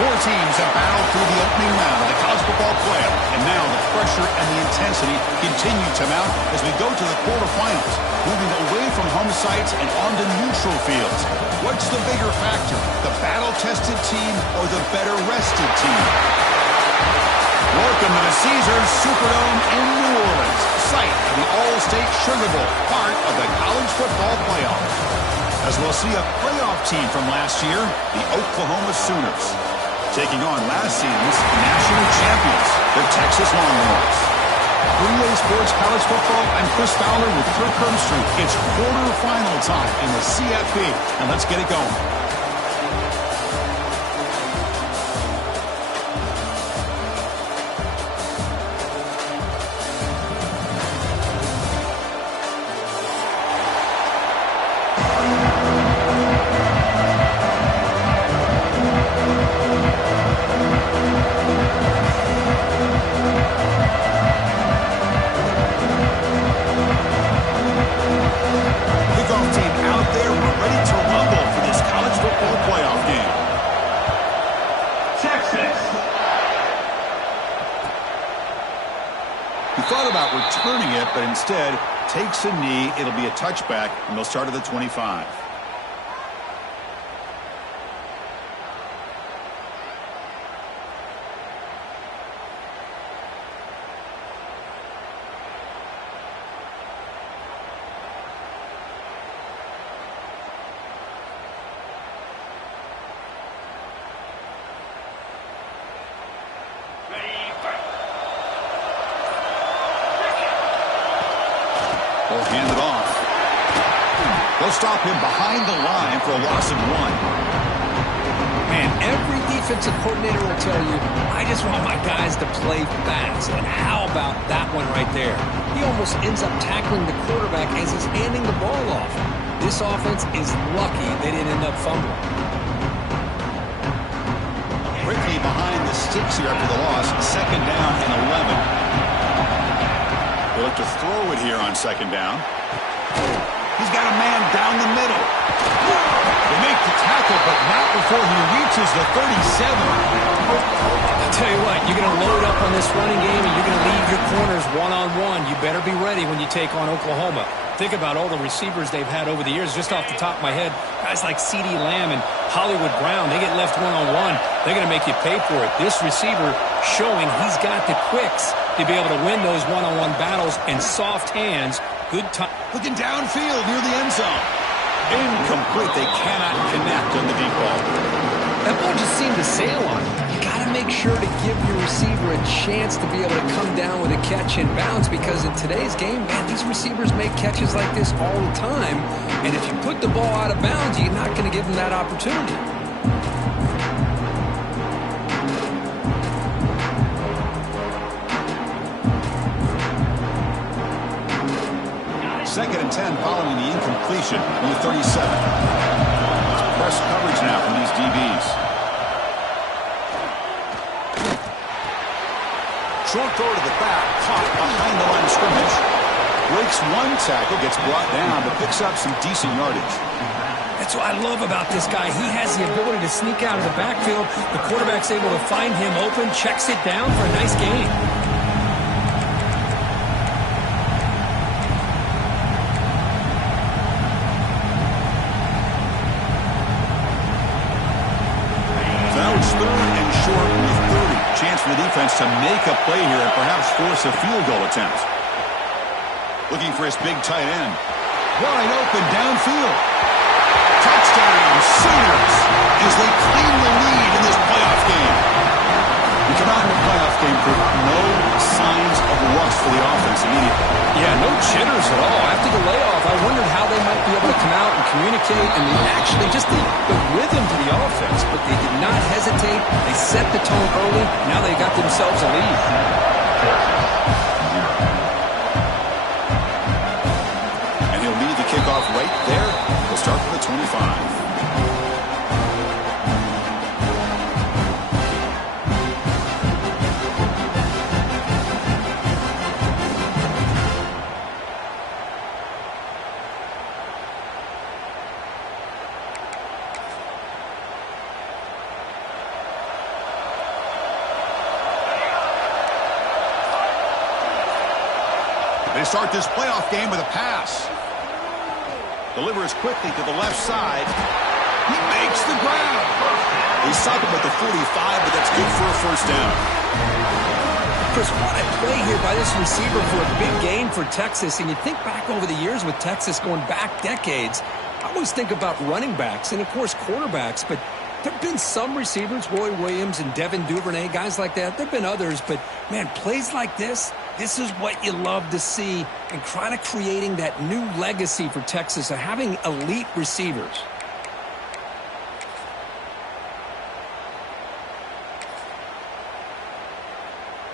Four teams have battled through the opening round of the college football playoff, and now the pressure and the intensity continue to mount as we go to the quarterfinals, moving away from home sites and onto neutral fields. What's the bigger factor, the battle-tested team or the better-rested team? Welcome to the Caesars Superdome in New Orleans, site of the All-State Sugar Bowl, part of the college football playoff. As we'll see a playoff team from last year, the Oklahoma Sooners, taking on last season's national champions, the Texas Longhorns. 3A Sports College Football, I'm Chris Fowler with Kirk Herbstreit. It's quarterfinal time in the CFP, and let's get it going. Returning it, but instead takes a knee. It'll be a touchback, and they'll start at the 25. They'll hand it off. They'll stop him behind the line for a loss of 1. Man, every defensive coordinator will tell you, I just want my guys to play fast. And how about that one right there? He almost ends up tackling the quarterback as he's handing the ball off. This offense is lucky they didn't end up fumbling. Quickly behind the sticks here after the loss. 2nd down and 11. They look to throw it here on 2nd down. He's got a man down the middle. They make the tackle, but not before he reaches the 37. I'll tell you what, you're going to load up on this running game, and you're going to leave your corners one-on-one. You better be ready when you take on Oklahoma. Think about all the receivers they've had over the years. Just off the top of my head, guys like CeeDee Lamb and Hollywood Brown, they get left one-on-one. They're going to make you pay for it. This receiver showing he's got the quicks to be able to win those one-on-one battles in soft hands. Good time. Looking downfield near the end zone. Incomplete. They cannot connect on the deep ball. That ball just seemed to sail on him. You got to make sure to give your receiver a chance to be able to come down with a catch and bounce, because in today's game, man, these receivers make catches like this all the time. And if you put the ball out of bounds, you're not going to give them that opportunity. 2nd and 10 following the incompletion on the 37. It's press coverage now from these DBs. Short throw to the back, caught behind the line of scrimmage. Breaks one tackle, gets brought down, but picks up some decent yardage. That's what I love about this guy. He has the ability to sneak out of the backfield. The quarterback's able to find him open, checks it down for a nice gain. Chance for the defense to make a play here and perhaps force a field goal attempt. Looking for his big tight end. Wide open downfield. Touchdown, Sooners, as they claim the lead in this playoff game. We come out in the playoff game for no signs of rust for the offense immediately. Yeah, no jitters at all. After the layoff, I wondered how they might be able to come out and communicate and actually just the rhythm to the offense. But they did not hesitate. They set the tone early. Now they got themselves a lead. And he'll lead the kickoff right there. We'll start with the 25. They start this playoff game with a pass. Delivers quickly to the left side. He makes the grab. They stop him at the 45, but that's good for a first down. Chris, what a play here by this receiver for a big gain for Texas. And you think back over the years with Texas going back decades, I always think about running backs and, of course, quarterbacks. But there have been some receivers, Roy Williams and Devin Duvernay, guys like that. There have been others. But, man, plays like this is what you love to see, and kind of creating that new legacy for Texas of having elite receivers.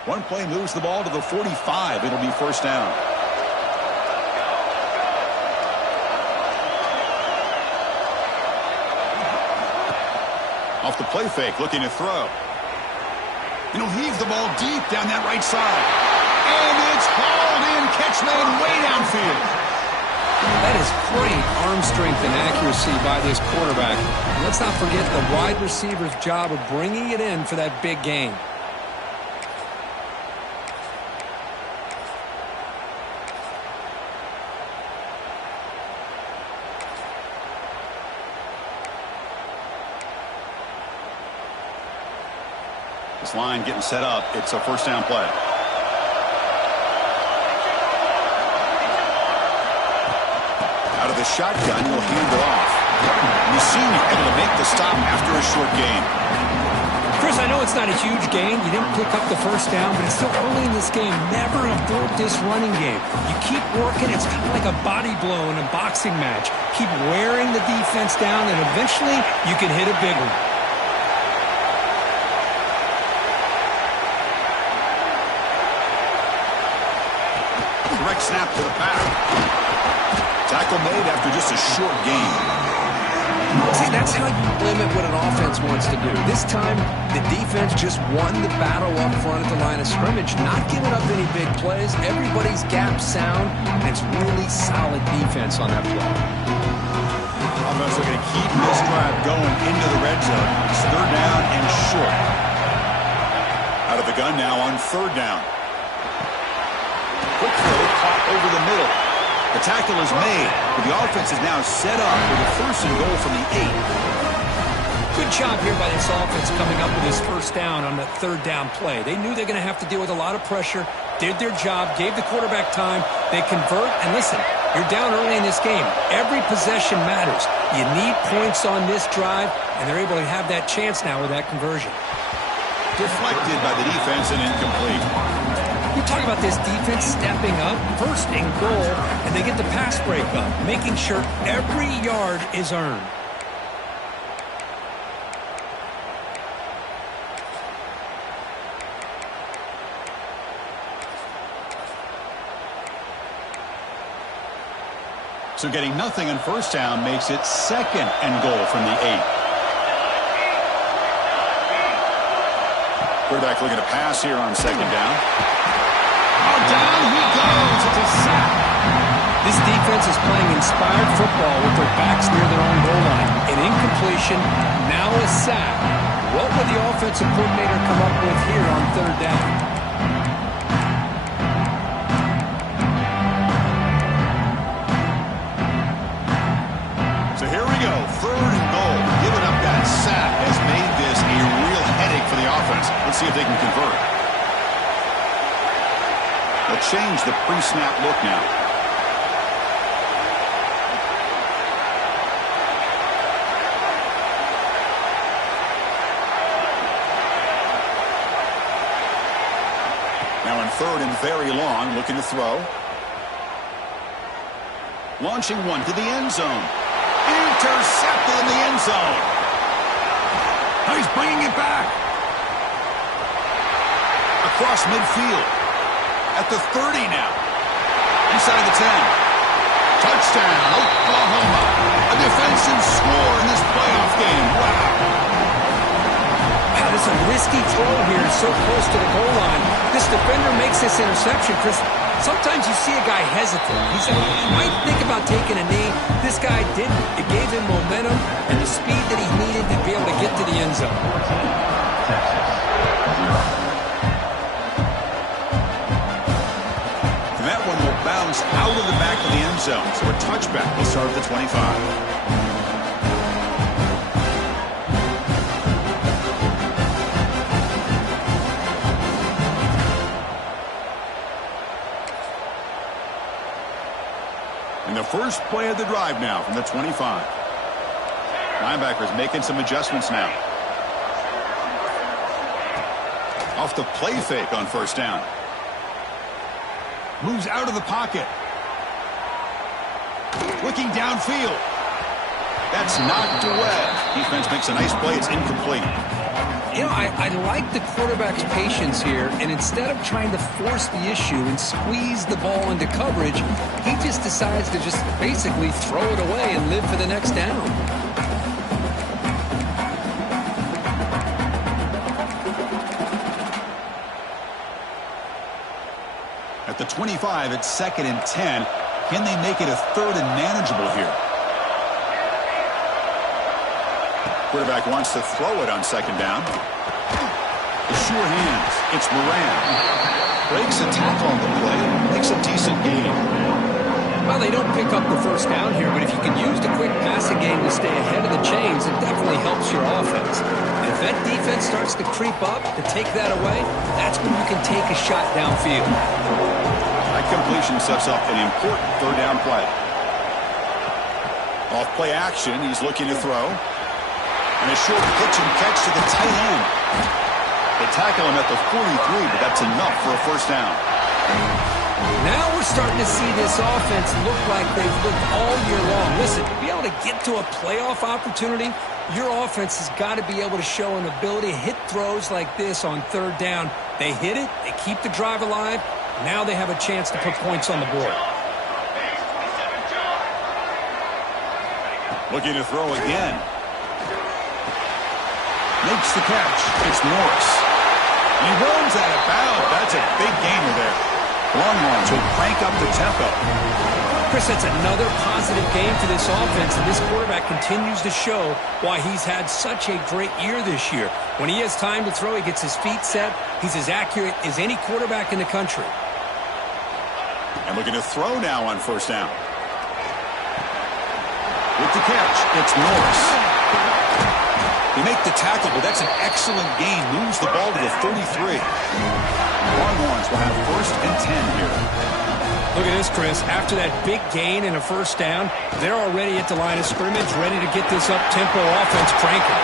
One play moves the ball to the 45. It'll be first down. Off the play fake, looking to throw. And he'll heave the ball deep down that right side. And it's hauled in. Catch made way downfield. That is great arm strength and accuracy by this quarterback. And let's not forget the wide receiver's job of bringing it in for that big gain. This line getting set up. It's a first down play. Out of the shotgun, he'll hand it off. The senior able to make the stop after a short gain. Chris, I know it's not a huge gain. You didn't pick up the first down, but it's still early in this game. Never abort this running game. You keep working. It's kind of like a body blow in a boxing match. Keep wearing the defense down, and eventually you can hit a big one. Direct snap to the back. Tackle made after just a short gain. See, that's how you limit what an offense wants to do. This time, the defense just won the battle up front at the line of scrimmage, not giving up any big plays. Everybody's gap sound, and it's really solid defense on that play. Offense looking to keep this drive going into the red zone. It's third down and short. Out of the gun now on third down. Quick throw caught over the middle. The tackle is made, but the offense is now set up with a first and goal from the 8. Good job here by this offense coming up with his first down on the third down play. They knew they're going to have to deal with a lot of pressure, did their job, gave the quarterback time. They convert, and listen, you're down early in this game. Every possession matters. You need points on this drive, and they're able to have that chance now with that conversion. Deflected by the defense and incomplete. You talk about this defense stepping up, first and goal, and they get the pass break up, making sure every yard is earned. So getting nothing on first down makes it second and goal from the 8. Quarterback looking to pass here on second down. Oh, down he goes. It's a sack. This defense is playing inspired football with their backs near their own goal line. An incompletion, now a sack. What would the offensive coordinator come up with here on third down? So here we go. Third and goal. Giving up that sack has made this a real headache for the offense. Let's see if they can convert. They'll change the pre-snap look now. Now in third and very long, looking to throw. Launching one to the end zone. Intercepted in the end zone. Now he's bringing it back. Across midfield. At the 30 now. Inside the 10. Touchdown, Oklahoma. A defensive score in this playoff game. Wow. Wow, this is a risky throw here, so close to the goal line. This defender makes this interception, Chris. Sometimes you see a guy hesitate. He might think about taking a knee. This guy didn't. It gave him momentum and the speed that he needed to be able to get to the end zone. zone, so a touchback will start at the 25. And the first play of the drive now from the 25. Linebackers making some adjustments now. Off the play fake on first down. Moves out of the pocket. Looking downfield. That's knocked away. Defense makes a nice play. It's incomplete. You know, I like the quarterback's patience here, and instead of trying to force the issue and squeeze the ball into coverage, he just decides to just basically throw it away and live for the next down. At the 25, it's 2nd and 10. Can they make it a 3rd and manageable here? Quarterback wants to throw it on 2nd down. Sure hands. It's Moran. Breaks a tackle on the play. Makes a decent gain. Well, they don't pick up the first down here, but if you can use the quick passing game to stay ahead of the chains, it definitely helps your offense. And if that defense starts to creep up to take that away, that's when you can take a shot downfield. That completion sets up an important 3rd down play. Off play action, he's looking to throw. And a short pitch and catch to the tight end. They tackle him at the 43, but that's enough for a first down. Now we're starting to see this offense look like they've looked all year long. Listen, to be able to get to a playoff opportunity, your offense has got to be able to show an ability to hit throws like this on 3rd down. They hit it, they keep the drive alive. Now they have a chance to put points on the board. Looking to throw again. Makes the catch. It's Morris. And he runs out of bounds. That's a big gainer there. Longhorns will crank up the tempo. Chris, that's another positive game for this offense, and this quarterback continues to show why he's had such a great year this year. When he has time to throw, he gets his feet set. He's as accurate as any quarterback in the country. And looking to throw now on first down. With the catch, it's Morris. They make the tackle, but that's an excellent gain. Moves the ball to the 33. Longhorns will have 1st and 10 here. Look at this, Chris. After that big gain and a first down, they're already at the line of scrimmage, ready to get this up-tempo offense cranking.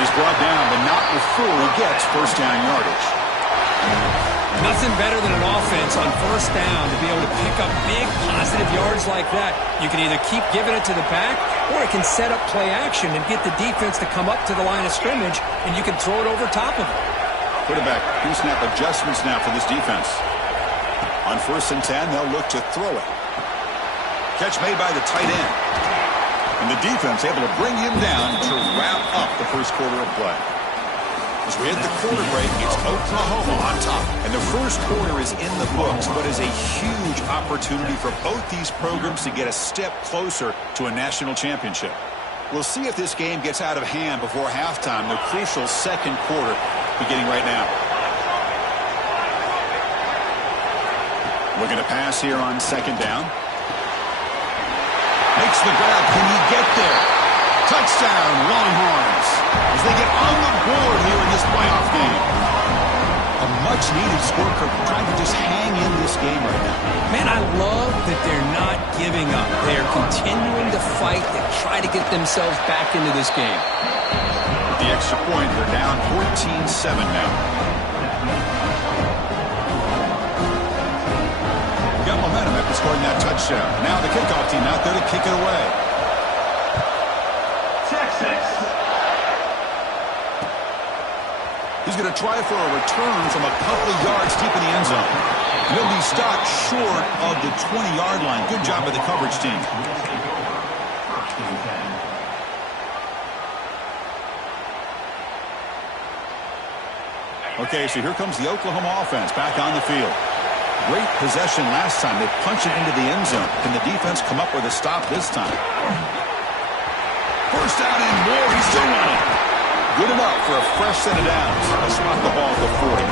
He's brought down, but not before he gets first down yardage. Nothing better than an offense on first down to be able to pick up big positive yards like that. You can either keep giving it to the back, or it can set up play action and get the defense to come up to the line of scrimmage, and you can throw it over top of it. Quarterback pre-snap adjustments now for this defense. On 1st and 10, they'll look to throw it. Catch made by the tight end. And the defense able to bring him down to wrap up the first quarter of play. As we hit the quarter break, it's Oklahoma on top. And the first quarter is in the books, but is a huge opportunity for both these programs to get a step closer to a national championship. We'll see if this game gets out of hand before halftime, the crucial 2nd quarter beginning right now. Looking to pass here on 2nd down. Makes the grab. Can he get there? Touchdown, Longhorns, as they get on the board here in this playoff game. A much-needed score for trying to just hang in this game right now. Man, I love that they're not giving up. They're continuing to fight and try to get themselves back into this game. With the extra point, they're down 14-7 now. Got momentum after scoring that touchdown. Now the kickoff team out there to kick it away. He's going to try for a return from a couple of yards deep in the end zone. He'll be stopped short of the 20-yard line. Good job by the coverage team. Okay, so here comes the Oklahoma offense back on the field. Great possession last time. They punch it into the end zone. Can the defense come up with a stop this time? First down and more. He's still running. Good enough for a fresh set of downs. Let's spot the ball at the 40.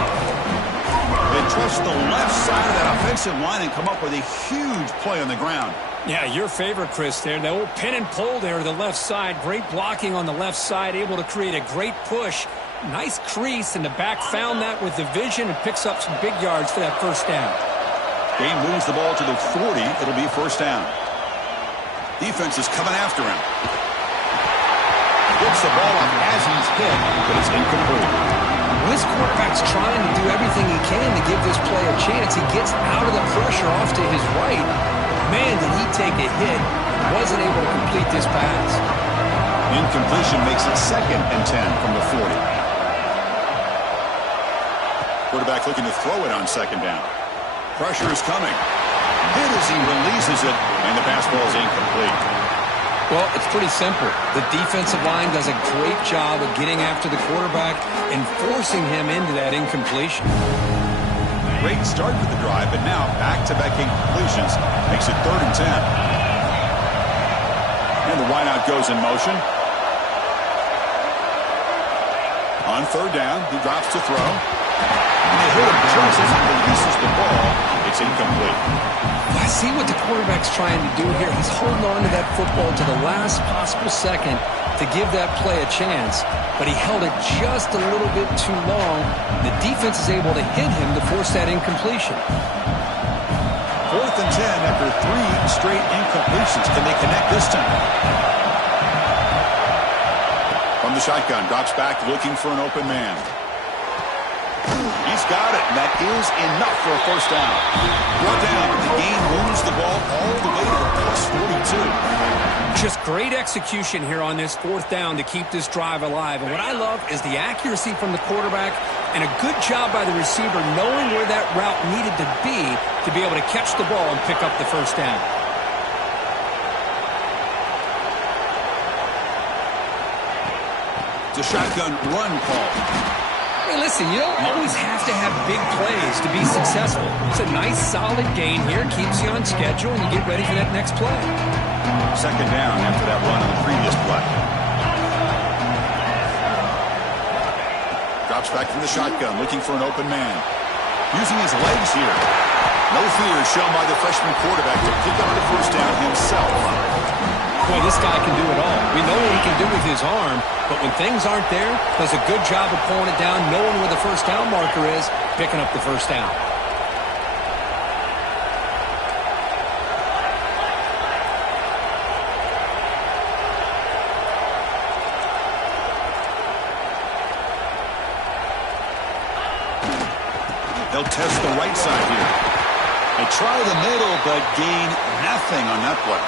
They trust the left side of that offensive line and come up with a huge play on the ground. Yeah, your favorite, Chris, there. The old pin and pull there to the left side. Great blocking on the left side, able to create a great push. Nice crease, and the back found that with the vision and picks up some big yards for that first down. Gain moves the ball to the 40. It'll be first down. Defense is coming after him. Gets the ball up as he's hit, but it's incomplete. Well, this quarterback's trying to do everything he can to give this play a chance. He gets out of the pressure off to his right. Man, did he take a hit. Wasn't able to complete this pass. Incompletion makes it 2nd and 10 from the 40. Quarterback looking to throw it on 2nd down. Pressure is coming. Hit as he releases it, and the pass ball is incomplete. Well, it's pretty simple. The defensive line does a great job of getting after the quarterback and forcing him into that incompletion. Great start for the drive, but now back-to-back incompletions makes it 3rd and 10. And the wideout goes in motion. On 3rd down, he drops to throw. And they hit him just as he releases the ball. It's incomplete. I see what the quarterback's trying to do here. He's holding on to that football to the last possible second to give that play a chance, but he held it just a little bit too long. The defense is able to hit him to force that incompletion. 4th and 10 after 3 straight incompletions. Can they connect this time? From the shotgun, drops back looking for an open man. He's got it, and that is enough for a first down. Brought down, but the gain moves the ball all the way to the +42. Just great execution here on this 4th down to keep this drive alive. And what I love is the accuracy from the quarterback and a good job by the receiver knowing where that route needed to be able to catch the ball and pick up the first down. It's a shotgun run call. Hey, listen, you don't always have to have big plays to be successful. It's a nice, solid gain here. Keeps you on schedule, and you get ready for that next play. 2nd down after that run on the previous play. Drops back from the shotgun, looking for an open man. Using his legs here. No fear shown by the freshman quarterback to pick up the first down himself. Boy, this guy can do it all. We know what he can do with his arm, but when things aren't there, does a good job of pulling it down, knowing where the first down marker is, picking up the first down. They'll test the right side here. They try the middle, but gain nothing on that play.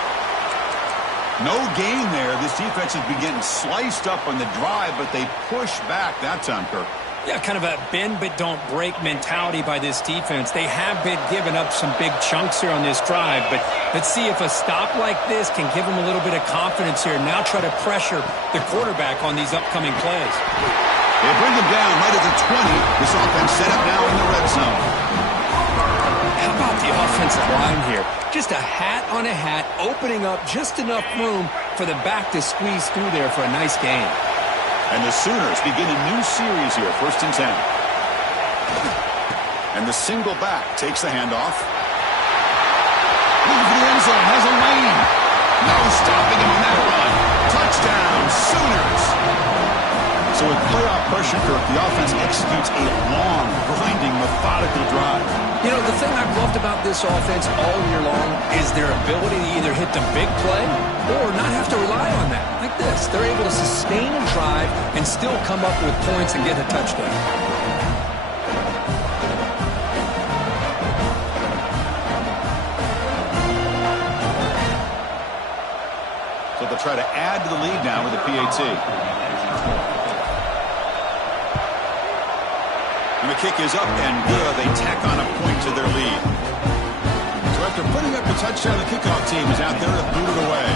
No gain there. This defense has been getting sliced up on the drive, but they push back that time, Kirk. Yeah, kind of a bend but don't break mentality by this defense. They have been giving up some big chunks here on this drive, but let's see if a stop like this can give them a little bit of confidence here. Now try to pressure the quarterback on these upcoming plays. They bring him down right at the 20. This offense set up now in the red zone. How about the offensive line here? Just a hat on a hat, opening up just enough room for the back to squeeze through there for a nice gain. And the Sooners begin a new series here, 1st and 10. And the single back takes the handoff. Looking for the end zone, has a lane. No stopping him on that run. Touchdown, Sooners. So with playoff pressure, Kirk, the offense executes a long, grinding, methodical drive. You know, the thing I've loved about this offense all year long is their ability to either hit the big play or not have to rely on that. Like this, they're able to sustain a drive and still come up with points and get a touchdown. So they'll try to add to the lead now with a PAT. And the kick is up and good. They tack on a point to their lead. So after putting up the touchdown, the kickoff team is out there to boot it away.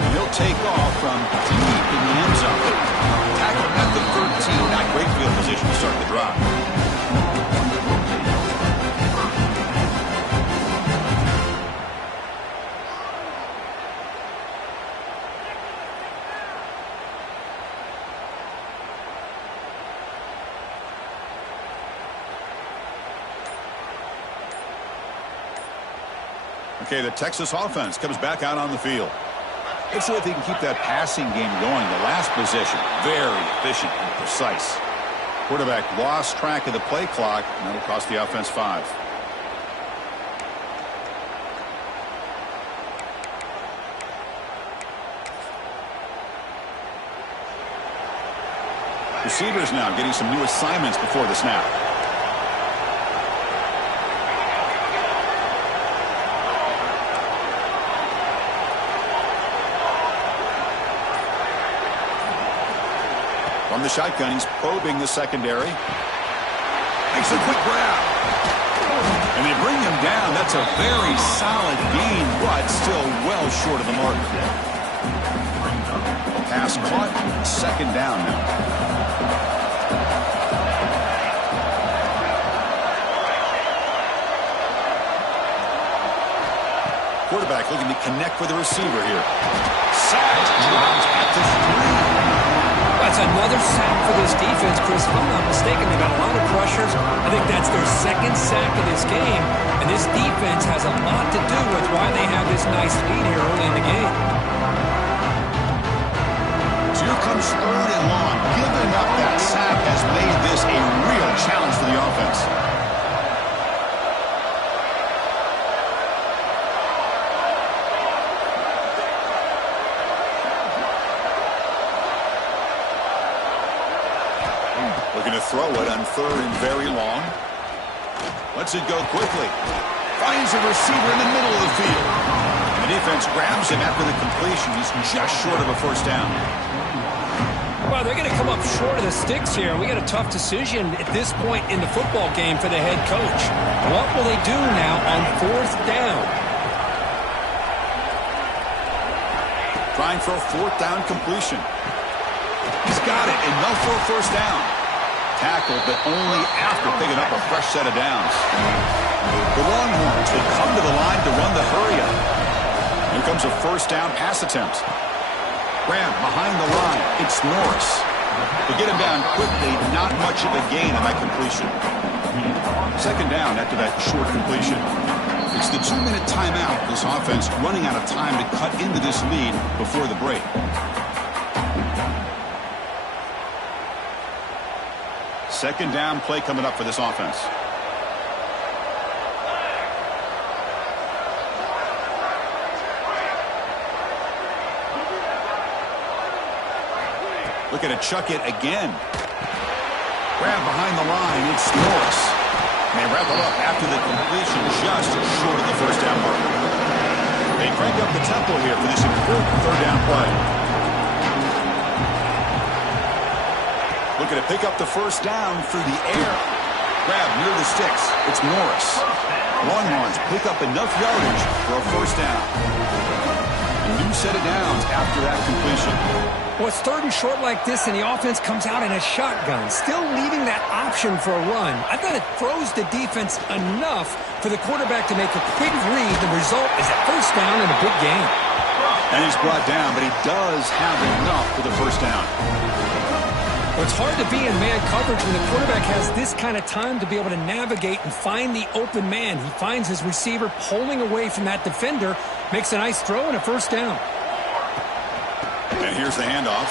And he'll take off from deep in the end zone. Tackled at the 13. Not great field position to start the drive. Okay, the Texas offense comes back out on the field. Let's see if they can keep that passing game going. The last possession, very efficient and precise. Quarterback lost track of the play clock, and that'll cost the offense 5. Receivers now getting some new assignments before the snap. From the shotgun, he's probing the secondary. Makes a quick grab. And they bring him down. That's a very solid gain, but still well short of the mark. Pass caught. 2nd down now. Quarterback looking to connect with the receiver here. Sacked. Dropped at the 3. That's another sack for this defense, Chris. If I'm not mistaken, they got a lot of pressures. I think that's their 2nd sack of this game. And this defense has a lot to do with why they have this nice lead here early in the game. So here comes 3rd and long. Giving up that sack has made this a real challenge for the offense. Looking to throw it on 3rd and very long. Lets it go quickly. Finds a receiver in the middle of the field. The defense grabs him after the completion. He's just short of a 1st down. Well, they're going to come up short of the sticks here. We got a tough decision at this point in the football game for the head coach. What will they do now on 4th down? Trying for a 4th down completion. He's got it. Enough for a 1st down. Tackled, but only after picking up a fresh set of downs. The Longhorns, they come to the line to run the hurry-up. Here comes a 1st down pass attempt. Graham behind the line. It's Norris. They get him down quickly. Not much of a gain on that completion. 2nd down after that short completion. It's the 2-minute timeout. This offense running out of time to cut into this lead before the break. Second down play coming up for this offense. Looking to chuck it again. Grab behind the line. It's Norris. And they wrap it up after the completion, just short of the 1st down mark. They crank up the tempo here for this important 3rd down play. Looking to pick up the 1st down through the air. Grab near the sticks. It's Norris. Longhorns pick up enough yardage for a 1st down. A new set of downs after that completion. Well, it's 3rd and short like this, and the offense comes out in a shotgun, still leaving that option for a run. I thought it throws the defense enough for the quarterback to make a quick read. The result is a 1st down and a big gain. And he's brought down, but he does have enough for the 1st down. Well, it's hard to be in man coverage when the quarterback has this kind of time to be able to navigate and find the open man. He finds his receiver pulling away from that defender, makes a nice throw and a 1st down. And here's the handoff.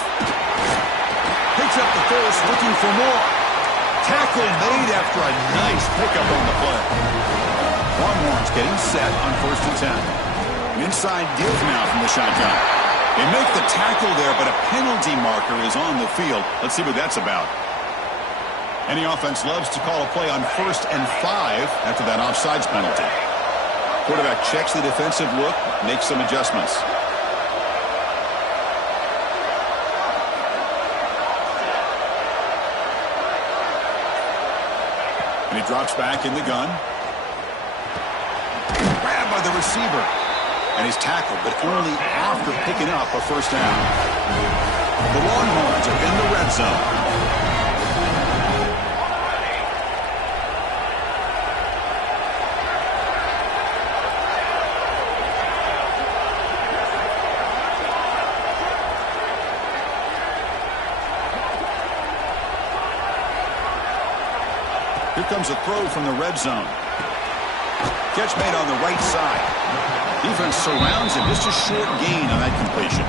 Picks up the first, looking for more. Tackle made after a nice pickup on the play. Longhorns getting set on 1st and 10. Inside deals now from the shotgun. They make the tackle there, but a penalty marker is on the field. Let's see what that's about. Any offense loves to call a play on 1st and 5 after that offsides penalty. Quarterback checks the defensive look, makes some adjustments. And he drops back in the gun. Grabbed by the receiver. And he's tackled, but only after picking up a 1st down. The Longhorns are in the red zone. Here comes a throw from the red zone. Catch made on the right side. Defense surrounds him. Just a short gain on that completion.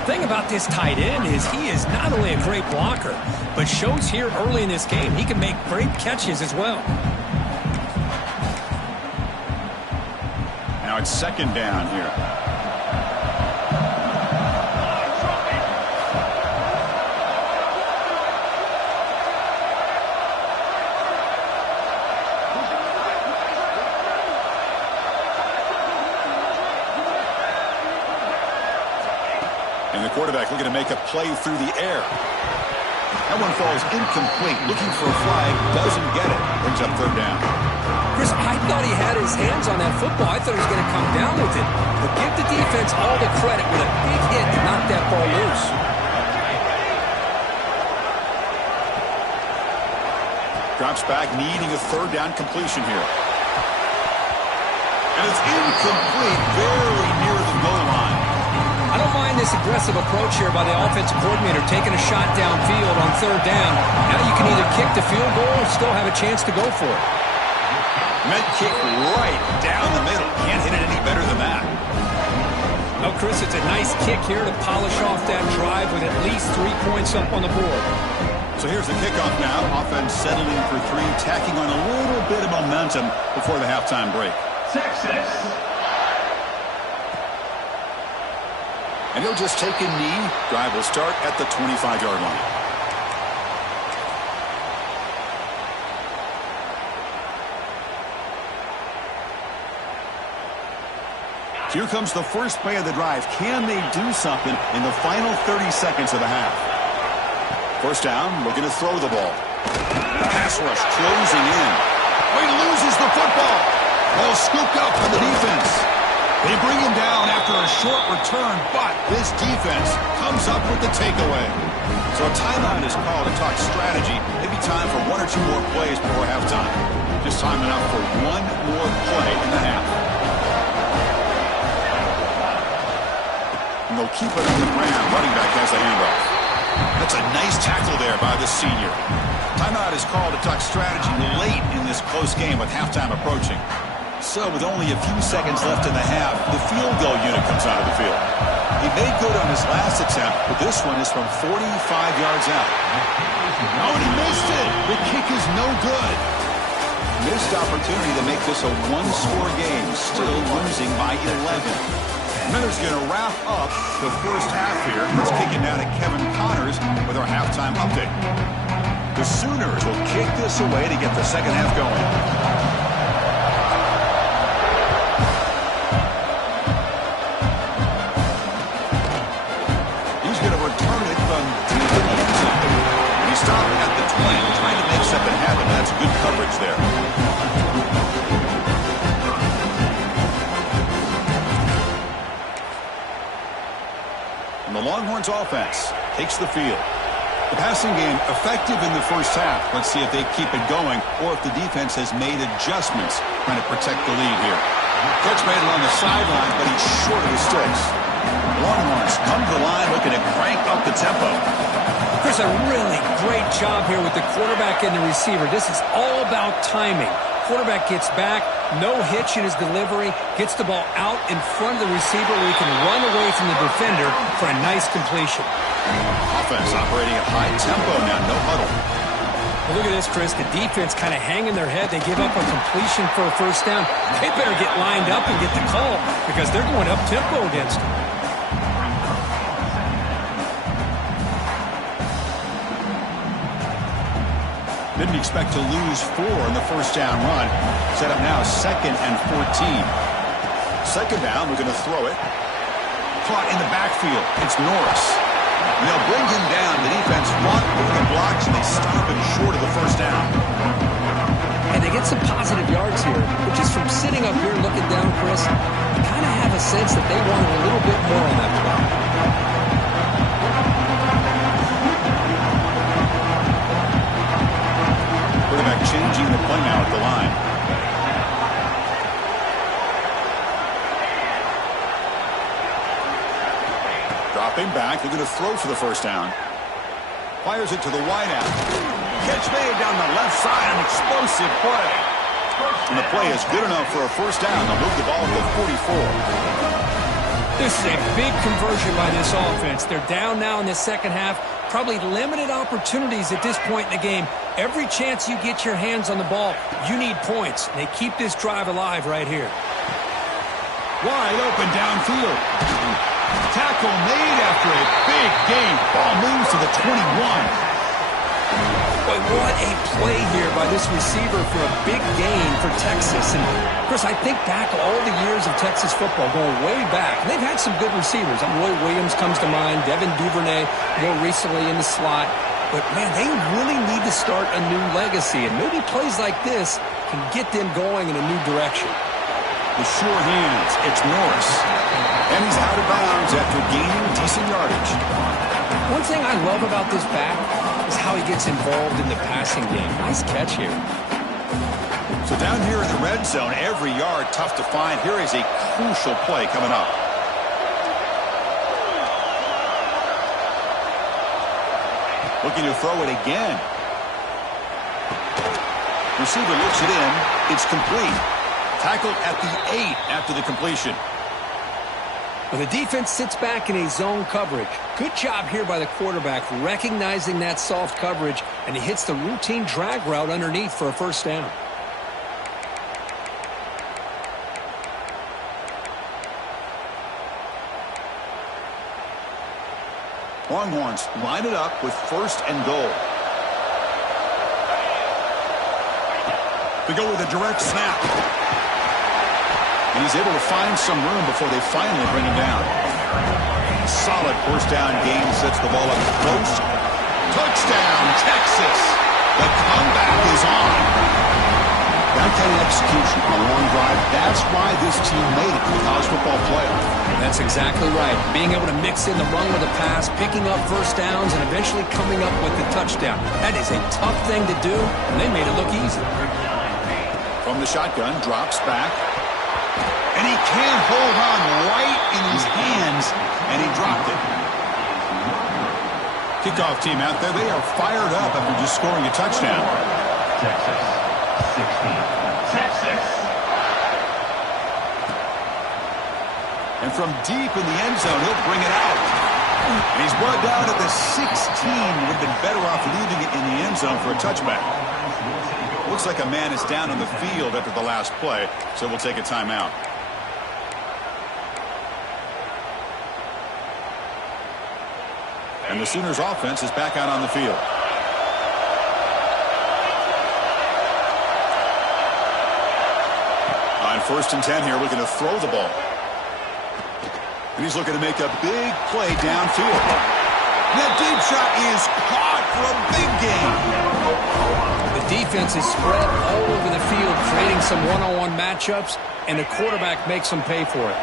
The thing about this tight end is he is not only a great blocker, but shows here early in this game he can make great catches as well. Now it's second down here. And the quarterback looking to make a play through the air. That one falls incomplete. Looking for a flag. Doesn't get it. Brings up third down. Chris, I thought he had his hands on that football. I thought he was going to come down with it. But give the defense all the credit with a big hit to knock that ball loose. Drops back, needing a third down completion here. And it's incomplete. Very near the goal line. I don't mind this aggressive approach here by the offensive coordinator, taking a shot downfield on third down. Now you can either kick the field goal or still have a chance to go for it. Met kick right down the middle. Can't hit it any better than that. Well, Chris, it's a nice kick here to polish off that drive with at least 3 points up on the board. So here's the kickoff now. Offense settling for 3, tacking on a little bit of momentum before the halftime break. Texas. And he'll just take a knee. Drive will start at the 25-yard line. Here comes the first play of the drive. Can they do something in the final 30 seconds of the half? First down, looking to throw the ball. Pass rush closing in. Oh, he loses the football. Ball scooped up by the defense. They bring him down after a short return, but this defense comes up with the takeaway. So a timeout is called to talk strategy. Maybe time for 1 or 2 more plays before halftime. Just time enough for 1 more play in the half. And they'll keep it on the ground. Running back has the handoff. That's a nice tackle there by the senior. Timeout is called to talk strategy late in this close game with halftime approaching. So with only a few seconds left in the half, the field goal unit comes out of the field. He made good on his last attempt, but this one is from 45 yards out. Oh, and he missed it. The kick is no good. Missed opportunity to make this a one-score game, still losing by 11. Miller's going to wrap up the first half here. Let's kick it now to Kevin Connors with our halftime update. The Sooners will kick this away to get the second half going. Stopped at the 20, trying to make something happen. That's good coverage there. And the Longhorns offense takes the field. The passing game effective in the first half. Let's see if they keep it going or if the defense has made adjustments trying to protect the lead here. Catch made along the sideline, but he's short of the sticks. Longhorns come to the line looking to crank up the tempo. Chris, a really great job here with the quarterback and the receiver. This is all about timing. Quarterback gets back, no hitch in his delivery, gets the ball out in front of the receiver where he can run away from the defender for a nice completion. Offense operating at high tempo now, no huddle. Well, look at this, Chris. The defense kind of hanging their head. They give up a completion for a first down. They better get lined up and get the call because they're going up tempo against them. Didn't expect to lose 4 in the first down run. Set up now 2nd and 14. Second down, we're going to throw it. Caught in the backfield. It's Norris. And they'll bring him down. The defense blocked through the blocks, and they stop him short of the first down. And they get some positive yards here. But just from sitting up here looking down, Chris, you kind of have a sense that they wanted a little bit more on that play. Quarterback changing the play now at the line. Dropping back, they're going to throw for the first down. Fires it to the wideout. Catch made down the left side, an explosive play. And the play is good enough for a first down. They'll move the ball to the 44. This is a big conversion by this offense. They're down now in the second half. Probably limited opportunities at this point in the game. Every chance you get your hands on the ball, you need points. They keep this drive alive right here. Wide open downfield. Tackle made after a big gain. Ball moves to the 21. Boy, what a play here by this receiver for a big gain for Texas. And, Chris, I think back all the years of Texas football, going way back. And they've had some good receivers. Roy Williams comes to mind, Devin Duvernay more recently in the slot. But, man, they really need to start a new legacy. And maybe plays like this can get them going in a new direction. With sure hands, it's Norris. And he's out of bounds after gaining decent yardage. One thing I love about this back is how he gets involved in the passing game. Nice catch here. So down here in the red zone, every yard tough to find. Here is a crucial play coming up. Looking to throw it again. Receiver looks it in. It's complete. Tackled at the 8 after the completion. Well, the defense sits back in a zone coverage. Good job here by the quarterback recognizing that soft coverage, and he hits the routine drag route underneath for a first down. Longhorns line it up with first and goal. They go with a direct snap. And he's able to find some room before they finally bring him down. Solid first down gain, sets the ball up close. Touchdown, Texas. The comeback is on. That kind of execution on a long drive, that's why this team made it to the college football playoff. That's exactly right. Being able to mix in the run with a pass, picking up first downs, and eventually coming up with the touchdown. That is a tough thing to do, and they made it look easy. From the shotgun, drops back. And he can't hold on right in his hands, and he dropped it. Kickoff team out there, they are fired up after just scoring a touchdown. Texas, 16, Texas. And from deep in the end zone, he'll bring it out. And he's brought down at the 16. Would have been better off leaving it in the end zone for a touchback. Looks like a man is down on the field after the last play, so we'll take a timeout. And the Sooners offense is back out on the field. On 1st and 10 here, looking to throw the ball. And he's looking to make a big play downfield. That deep shot is caught for a big gain. The defense is spread all over the field, creating some one-on-one matchups, and the quarterback makes them pay for it.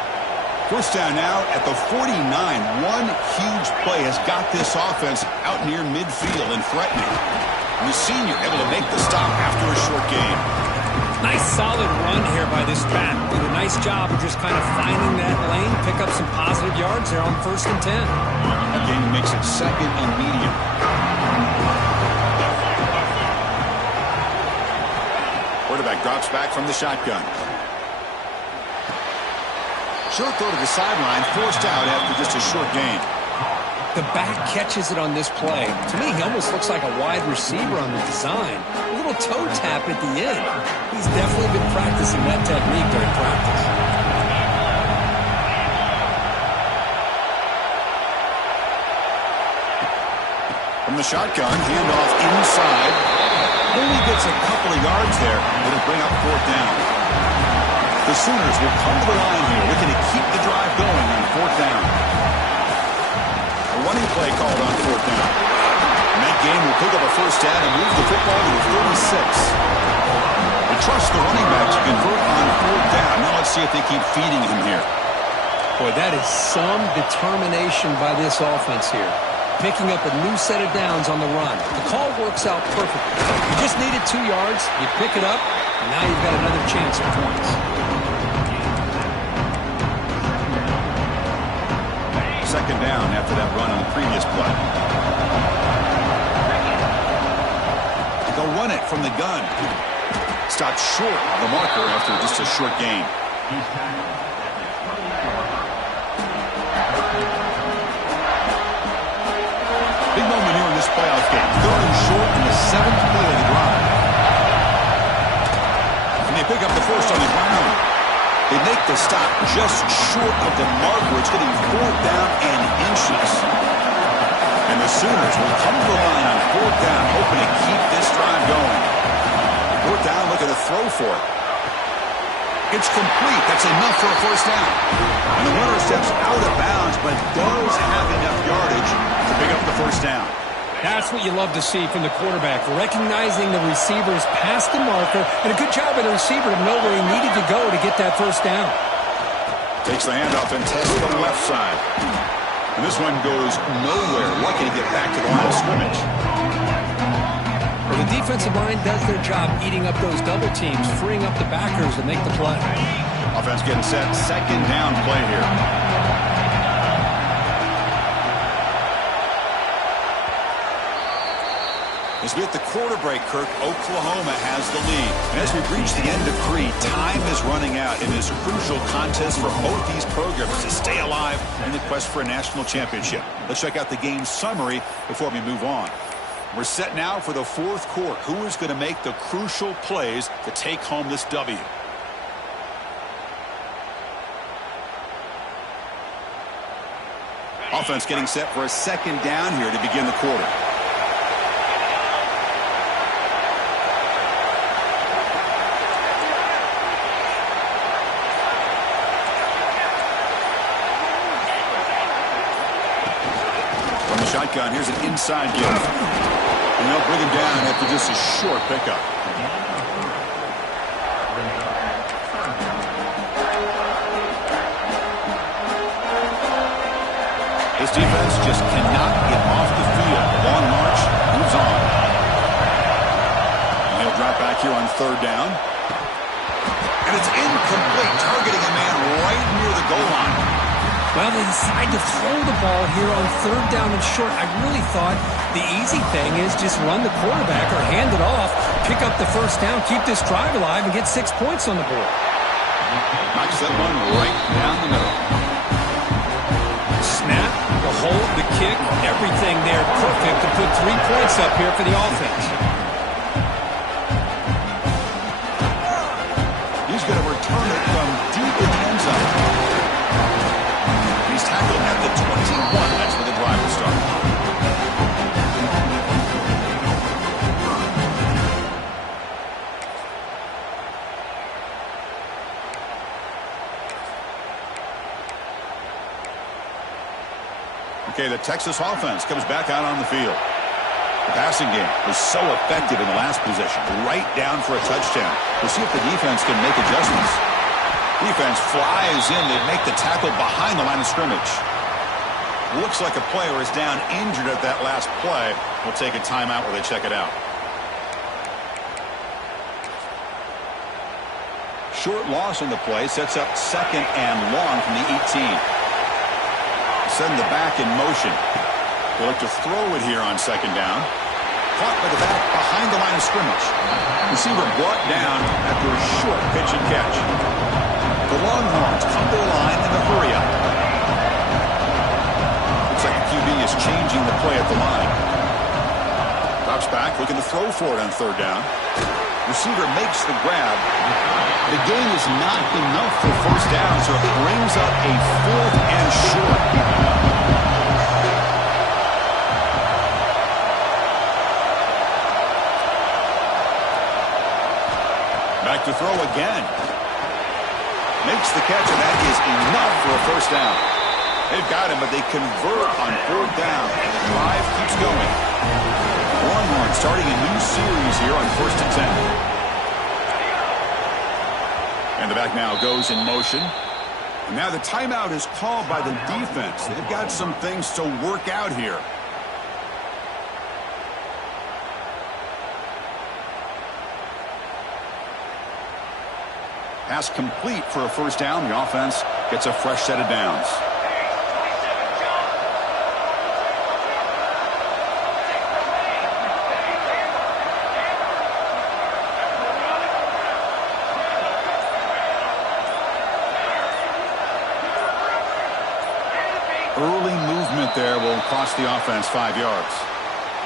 First down now at the 49. One huge play has got this offense out near midfield and threatening. And the senior able to make the stop after a short gain. Nice solid run here by this back. Did a nice job of just kind of finding that lane, pick up some positive yards there on 1st and 10. That gain makes it 2nd and medium. Quarterback drops back from the shotgun. Short throw to the sideline, forced out after just a short gain. The back catches it on this play. To me, he almost looks like a wide receiver on the design. A little toe tap at the end. He's definitely been practicing that technique during practice. From the shotgun, handoff inside. Only gets a couple of yards there. It'll bring up 4th down. The Sooners will come to the line here, looking to keep the drive going on 4th down. A running play called on 4th down. And that game will pick up a first down and move the football to the 36. They trust the running back to convert on 4th down. Now let's see if they keep feeding him here. Boy, that is some determination by this offense here. Picking up a new set of downs on the run. The call works out perfectly. You just needed 2 yards, you pick it up, and now you've got another chance at points. Second down after that run on the previous play. They'll run it from the gun. Stopped short of the marker after just a short gain. He's tackled at the 20-yard line. Big moment here in this playoff game. 3rd and short in the 7th play of the drive. And they pick up the first on the ground. They make the stop just short of the marker. It's going to be 4th down and inches. And the Sooners will come to the line on 4th down, hoping to keep this drive going. 4th down, looking to throw for it. It's complete. That's enough for a first down. And the runner steps out of bounds, but does have enough yardage to pick up the first down. That's what you love to see from the quarterback, recognizing the receiver's past the marker, and a good job by the receiver to know where he needed to go to get that first down. Takes the handoff and tests the left side. And this one goes nowhere. Lucky to get back to the line of scrimmage. Well, the defensive line does their job eating up those double teams, freeing up the backers to make the play. Offense getting set. 2nd down play here. As we hit the quarter break, Kirk, Oklahoma has the lead. And as we reach the end of 3, time is running out in this crucial contest for both these programs to stay alive in the quest for a national championship. Let's check out the game summary before we move on. We're set now for the 4th quarter. Who is going to make the crucial plays to take home this W? Offense getting set for a 2nd down here to begin the quarter. From the shotgun, here's an inside give. And they'll bring him down after just a short pickup. This defense just cannot get off the field. The long march moves on. And he'll drop back here on 3rd down. And it's incomplete, targeting a man right near the goal line. Well, they decide to throw the ball here on 3rd down and short. I really thought the easy thing is just run the quarterback or hand it off, pick up the first down, keep this drive alive, and get 6 points on the board. Knocks that one right down the middle. Snap, the hold, the kick, everything there perfect to put 3 points up here for the offense. He's going to return it from deep in the end zone. He's tackled at the 21. That's where the drive will start. Okay, the Texas offense comes back out on the field. The passing game was so effective in the last possession, right down for a touchdown. We'll see if the defense can make adjustments. Defense flies in. They make the tackle behind the line of scrimmage. Looks like a player is down injured at that last play. We'll take a timeout where they check it out. Short loss on the play sets up 2nd and long from the 18. Send the back in motion. They look to throw it here on 2nd down. Caught by the back behind the line of scrimmage. Receiver brought down after a short pitch and catch. The Longhorns come to the line in a hurry-up. Looks like the QB is changing the play at the line. Drops back, looking to throw for it on 3rd down. Receiver makes the grab. The gain is not enough for first down, so it brings up a 4th and short. Back to throw again. Makes the catch, and that is enough for a first down. They've got him, but they convert on 4th down, and the drive keeps going. Longhorns starting a new series here on 1st and 10. And the back now goes in motion. And now the timeout is called by the defense. They've got some things to work out here. Pass complete for a first down. The offense gets a fresh set of downs. Early movement there will cost the offense 5 yards.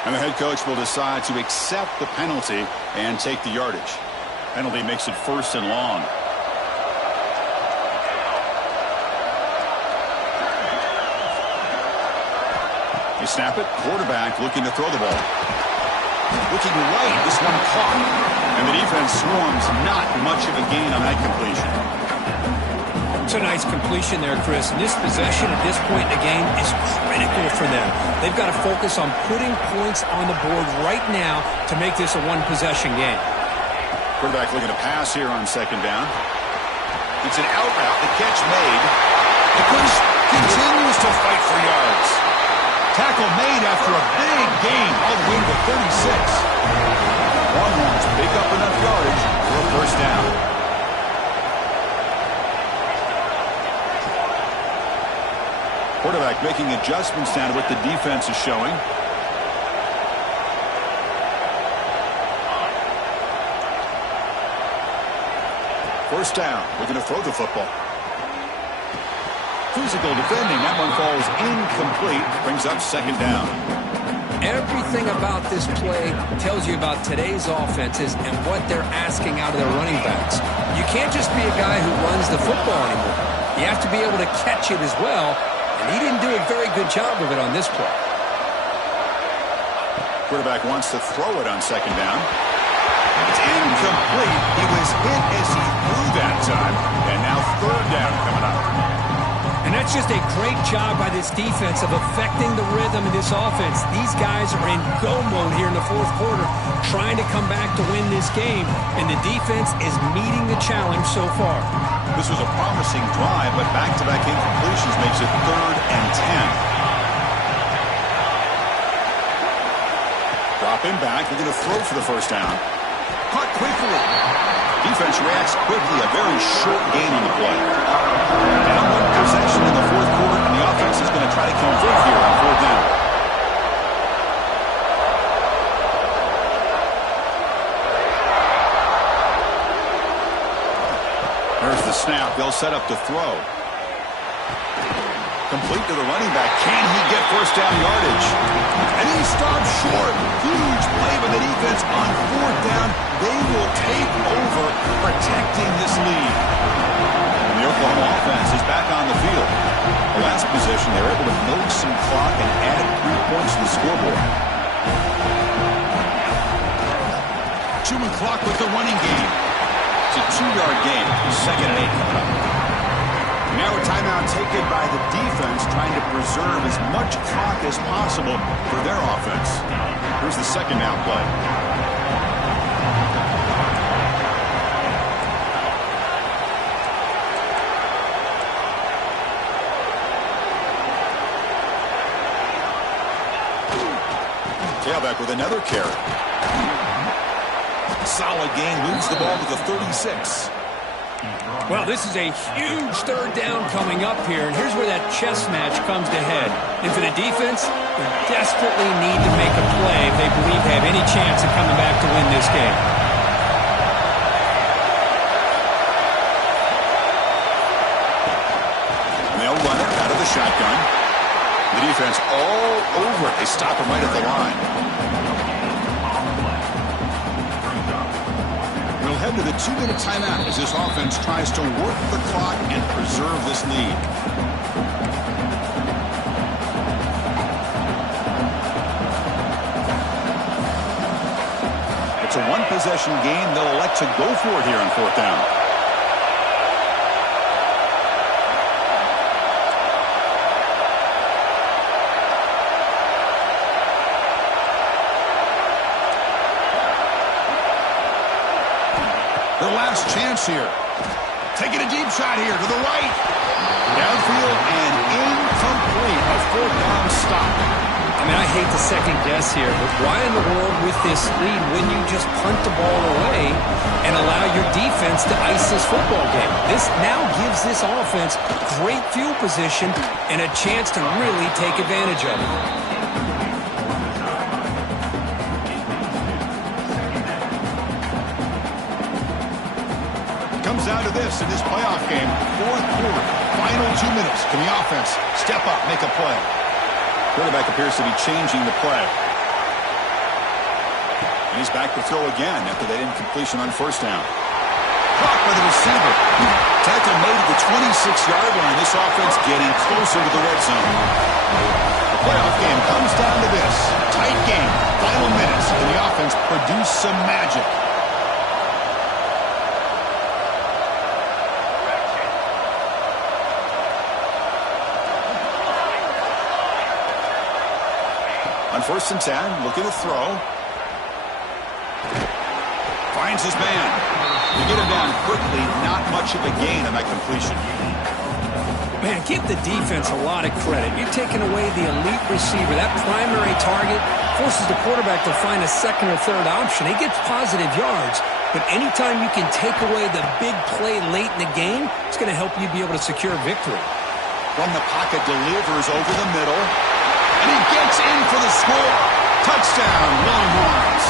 And the head coach will decide to accept the penalty and take the yardage. Penalty makes it 1st and long. They snap it. Quarterback looking to throw the ball. Looking right. This one caught. And the defense swarms. Not much of a gain on that completion. It's a nice completion there, Chris. And this possession at this point in the game is critical for them. They've got to focus on putting points on the board right now to make this a one-possession game. Quarterback looking to pass here on 2nd down. It's an out route. The catch made. The coach continues to fight for yards. Tackle made after a big gain all the way to 36. Longhorns pick up enough yardage for a 1st down. Quarterback making adjustments down to what the defense is showing. First down. We're going to throw the football. Physical defending. That one falls incomplete. Brings up 2nd down. Everything about this play tells you about today's offenses and what they're asking out of their running backs. You can't just be a guy who runs the football anymore. You have to be able to catch it as well, and he didn't do a very good job of it on this play. Quarterback wants to throw it on 2nd down. It's incomplete. He was hit as he threw that time, and now 3rd down coming up. And that's just a great job by this defense of affecting the rhythm of this offense. These guys are in go mode here in the 4th quarter, trying to come back to win this game, and the defense is meeting the challenge so far. This was a promising drive, but back-to-back incompletions makes it 3rd and 10. Drop him back. We're going to throw for the 1st down. Caught quickly. Defense reacts quickly. A very short gain on the play. Now 1 possession in the 4th quarter, and the offense is going to try to convert here on 4th down. There's the snap. They'll set up to throw. Complete to the running back. Can he get 1st down yardage? And he stops short. Huge play by the defense on 4th down. They will take over, protecting this lead. And the Oklahoma offense is back on the field. The last possession, they were able to milk some clock and add 3 points to the scoreboard. Chewing clock with the running game. It's a 2-yard game. 2nd and 8 coming up. Now a timeout taken by the defense, trying to preserve as much clock as possible for their offense. Here's the 2nd down play. Tailback with another carry. Solid gain, moves the ball to the 36. Well, this is a huge 3rd down coming up here, and here's where that chess match comes to head. And for the defense, they desperately need to make a play if they believe they have any chance of coming back to win this game. And they'll run it out of the shotgun. The defense all over it. They stop him right at the line. We'll head to the 2-minute timeout as this offense tries to work the clock and preserve this lead. It's a 1-possession game. They'll elect to go for it here on 4th down. Their last chance here. Taking a deep shot here to the right. Downfield and incomplete. A 4th down stop. I mean, I hate to second guess here, but why in the world with this lead wouldn't you just punt the ball away and allow your defense to ice this football game? This now gives this offense great field position and a chance to really take advantage of it. Comes down to to this in this playoff game. Fourth quarter, final 2 minutes. Can the offense step up, make a play? Quarterback appears to be changing the play. And he's back to throw again after that incompletion on first down. Caught by the receiver. Tackle made at the 26-yard line. This offense getting closer to the red zone. The playoff game comes down to this. Tight game. Final minutes. Can the offense produce some magic? On 1st and 10, looking to throw. Finds his man. To get him down quickly, not much of a gain on that completion. Man, give the defense a lot of credit. You're taking away the elite receiver. That primary target forces the quarterback to find a second or third option. He gets positive yards, but anytime you can take away the big play late in the game, it's going to help you be able to secure victory. From the pocket, delivers over the middle. And he gets in for the score. Touchdown, Longhorns.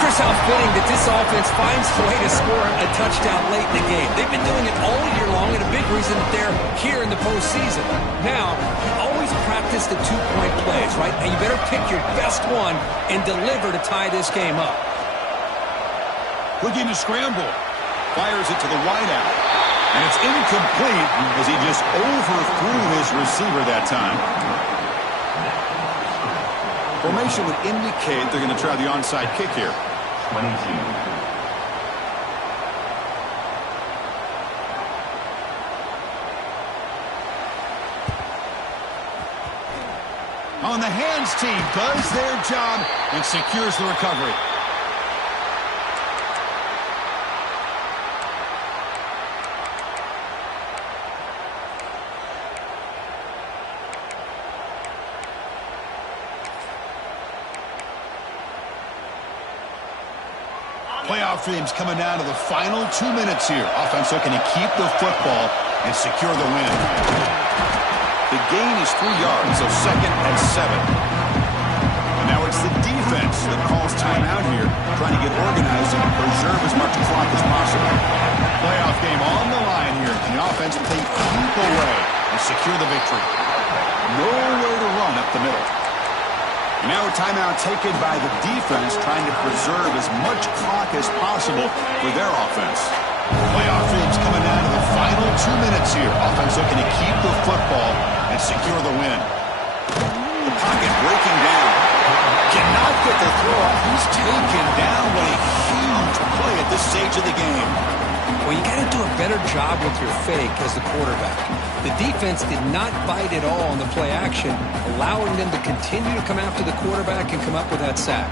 Chris, how fitting that this offense finds a way to score a touchdown late in the game. They've been doing it all year long, and a big reason that they're here in the postseason. Now, you always practice the two-point plays, right? And you better pick your best one and deliver to tie this game up. Looking to scramble. Fires it to the wideout. And it's incomplete as he just overthrew his receiver that time. Formation would indicate they're going to try the onside kick here. 22. On the hands team does their job and secures the recovery. Playoff dreams coming down to the final 2 minutes here. Offense looking to keep the football and secure the win. The gain is 3 yards, so 2nd and 7. And now it's the defense that calls timeout here, trying to get organized and preserve as much clock as possible. Playoff game on the line here. Can the offense take keep away and secure the victory? Nowhere to run up the middle. Now a timeout taken by the defense, trying to preserve as much clock as possible for their offense. Playoff dreams coming down to the final 2 minutes here. Offense looking to keep the football and secure the win. The pocket breaking down. Cannot get the throw off. He's taken down. What a huge play at this stage of the game. Well, you got to do a better job with your fake as the quarterback. The defense did not bite at all on the play action, allowing them to continue to come after the quarterback and come up with that sack.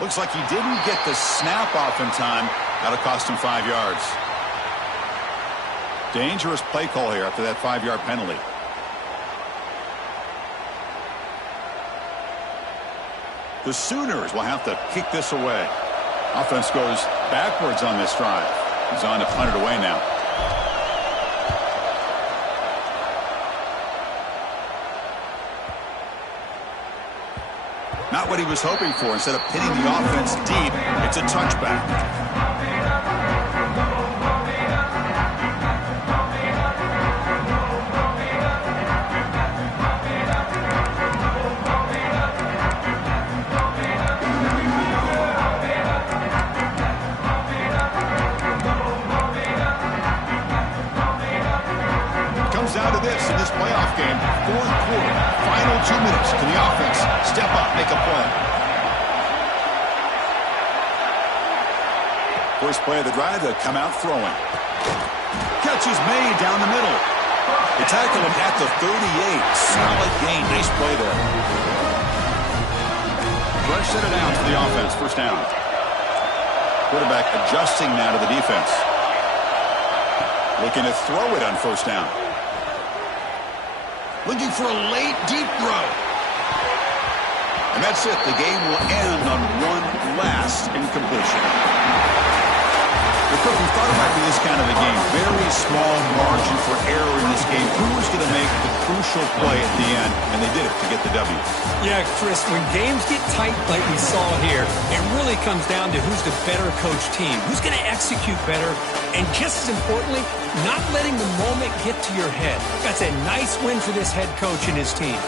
Looks like he didn't get the snap off in time. That'll cost him 5 yards. Dangerous play call here after that 5-yard penalty. The Sooners will have to kick this away. Offense goes backwards on this drive. He's on to punt it away now. Not what he was hoping for. Instead of pinning the offense deep, it's a touchback. Comes down to this in this playoff game. Fourth quarter, final 2 minutes. Can the offense step up, make a play? First play of the drive, they'll come out throwing. Catch is made down the middle. They tackle him at the 38. Solid gain. Nice play there. Rush set it out to the offense. First down. Quarterback adjusting now to the defense. Looking to throw it on first down. Looking for a late, deep throw. And that's it. The game will end on one last incompletion. Because we thought it might be this kind of a game. Very small margin for error in this game. Who was going to make the crucial play at the end? And they did it to get the W. Yeah, Chris, when games get tight like we saw here, it really comes down to who's the better coached team. Who's going to execute better? And just as importantly, not letting the moment get to your head. That's a nice win for this head coach and his team.